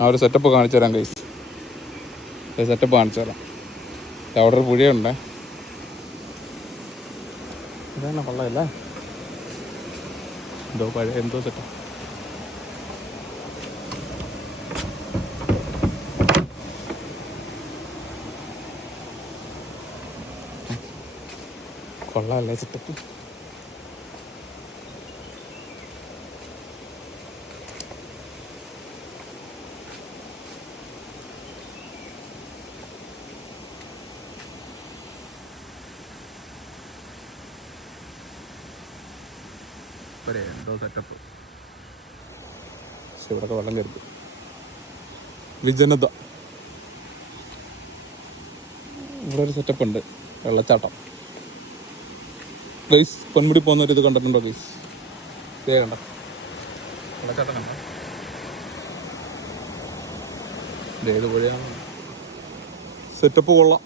ആ ഒരു സെറ്റപ്പ് കാണിച്ചു തരാം ഗൈസ്. സെറ്റപ്പ് കാണിച്ചു തരാം. അവിടെ ഒരു പുഴയുണ്ടേ. ഇതാണ് കൊള്ളയല്ലേ, എന്തോ പഴയ എന്തോ സെറ്റപ്പ്. കൊള്ളാല്ലേ സെറ്റപ്പ്. എന്തോ സെറ്റപ്പ്. പക്ഷെ ഇവിടെയൊക്കെ വെള്ളം കയറി. വിജനത. ഇവിടെ ഒരു സെറ്റപ്പ് ഉണ്ട്, വെള്ളച്ചാട്ടം. ഗൈസ് പൊന്മുടി പോകുന്നവർ ഇത് കണ്ടിട്ടുണ്ടോ ഗൈസ്? ഇതേ കണ്ട വെള്ളച്ചാട്ടം കണ്ട. ഇതേത് പുഴയാണ്. സെറ്റപ്പ് കൊള്ളാം.